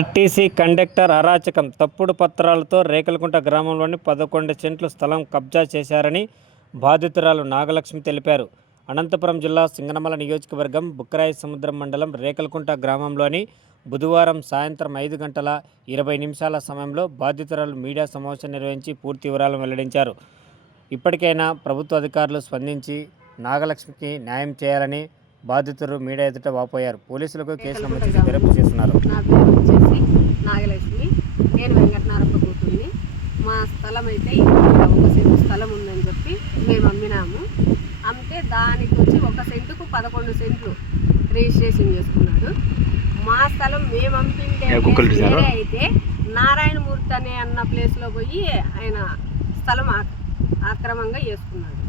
RTC conductor అరాచకం. తప్పుడు పత్రాలతో రేకులకుంట గ్రామంలోని 11 సెంట్ల స్థలం కబ్జా చేశారని బాధితురాలు నాగలక్ష్మి తెలిపారు. అనంతపురం జిల్లా సింగనమల నియోజకవర్గం బుక్కరాయసముద్రం మండలం రేకులకుంట గ్రామంలోని బుధవారం సాయంత్రం 5:20 సమయంలో బాధితురాలు మీడియా సమావేశం నిర్వహించి పూర్తి వివరాలను వెల్లడించారు. ఇప్పటికైనా ప్రభుత్వ అధికారులు స్పందించి నాగలక్ష్మికి న్యాయం చేయాలని బాధితులు మీడియా ఎదుట వాపోయారు. పోలీసులకు కేసు నమోదు చేసి దర్యాప్తు చేస్తున్నారు. నా పేరు వచ్చేసి నాగలక్ష్మి. నేను వెంకటనారప్ప కూతుర్ని. మా స్థలం అయితే ఒక సెంటు స్థలం ఉందని చెప్పి మేము అమ్మినాము. అమ్మితే దానికి వచ్చి ఒక సెంటుకు 11 సెంట్లు రిజిస్ట్రేషన్ చేసుకున్నాడు. మా స్థలం మేము అమ్మింటే అయితే నారాయణమూర్తి అన్న ప్లేస్లో పోయి ఆయన స్థలం అక్రమంగా చేసుకున్నాడు.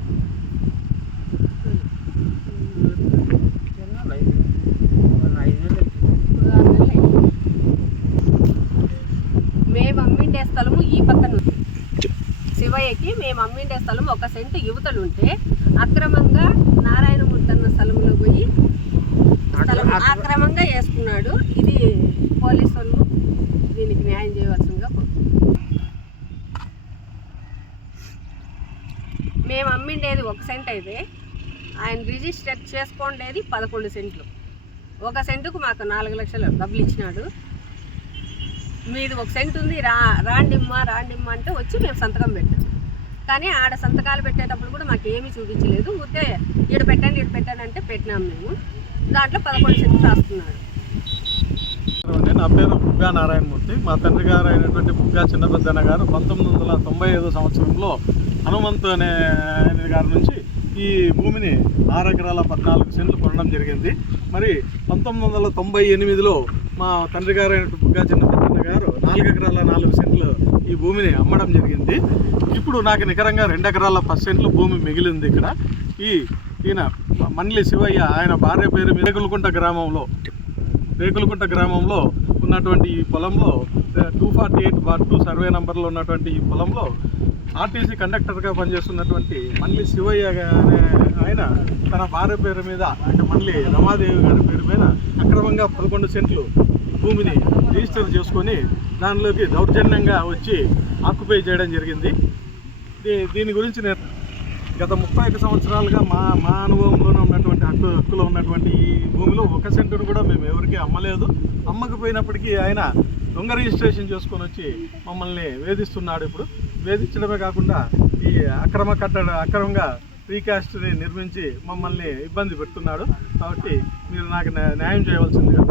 మేము అమ్మిండే స్థలము ఈ పక్కన ఉంది. శివయ్యకి మేము అమ్మిండే స్థలం 1 సెంటు యువతలు ఉంటే అక్రమంగా నారాయణమూర్తి అన్న స్థలంలో పోయి స్థలం అక్రమంగా వేసుకున్నాడు. ఇది పోలీసు వాళ్ళు దీనికి న్యాయం చేయవలసిందిగా మేము అమ్మిండేది 1 సెంట్ అయితే ఆయన రిజిస్టర్ చేసుకోండేది 11 సెంట్లు. 1 సెంటుకు మాకు 4 లక్షలు డబ్బులు ఇచ్చినాడు. మీది 1 సెంట్ ఉంది, రాండిమ్మా అంటే వచ్చి మేము సంతకం పెట్టాము. కానీ ఆడ సంతకాలు పెట్టేటప్పుడు కూడా మాకు ఏమీ చూపించలేదు. ఊరికే ఈడ పెట్టండి అంటే పెట్టినాము. మేము దాంట్లో 11 సెంట్లు రాస్తున్నాడు. నా పేరు బుగ్గా నారాయణమూర్తి. మా తండ్రి గారు అయినటువంటి బుగ్గా చిన్నపెద్దన్న గారు 1995 సంవత్సరంలో హనుమంతు అనే గారి నుంచి ఈ భూమిని 6 ఎకరాల 14 సెంట్లు కొనడం జరిగింది. మరి 1998లో మా తండ్రి గారు అయినటువంటి బుగ్గా చిన్నపెద్దన్న గారు 4 ఎకరాల 4 సెంట్లు ఈ భూమిని అమ్మడం జరిగింది. ఇప్పుడు నాకు నికరంగా 2 ఎకరాల 10 సెంట్లు భూమి మిగిలింది. ఇక్కడ ఈయన మండ్లి శివయ్య ఆయన భార్య పేరు మీద రేకులకుంట గ్రామంలో ఉన్నటువంటి ఈ పొలంలో 248/2 సర్వే నంబర్లో ఉన్నటువంటి ఈ పొలంలో ఆర్టీసీ కండక్టర్గా పనిచేస్తున్నటువంటి మండ్లి శివయ్య అనే ఆయన తన భార్య పేరు మీద అంటే మండ్లి రమాదేవి గారి పేరు మీద అక్రమంగా 11 సెంట్లు భూమిని రిజిస్టర్ చేసుకొని దానిలోకి దౌర్జన్యంగా వచ్చి ఆక్యుపై చేయడం జరిగింది. దీని గురించి నేను గత 31 సంవత్సరాలుగా మా అనుభవంలోనే ఉన్నటువంటి హక్కులో ఉన్నటువంటి ఈ భూమిలో 1 సెంటును కూడా మేము ఎవరికీ అమ్మలేదు. అమ్మకపోయినప్పటికీ ఆయన దొంగ రిజిస్ట్రేషన్ చేసుకొని వచ్చి మమ్మల్ని వేధిస్తున్నాడు. ఇప్పుడు వేధించడమే కాకుండా ఈ అక్రమంగా రీకాస్ట్ని నిర్మించి మమ్మల్ని ఇబ్బంది పెడుతున్నాడు. కాబట్టి మీరు నాకు న్యాయం చేయవలసిందిగా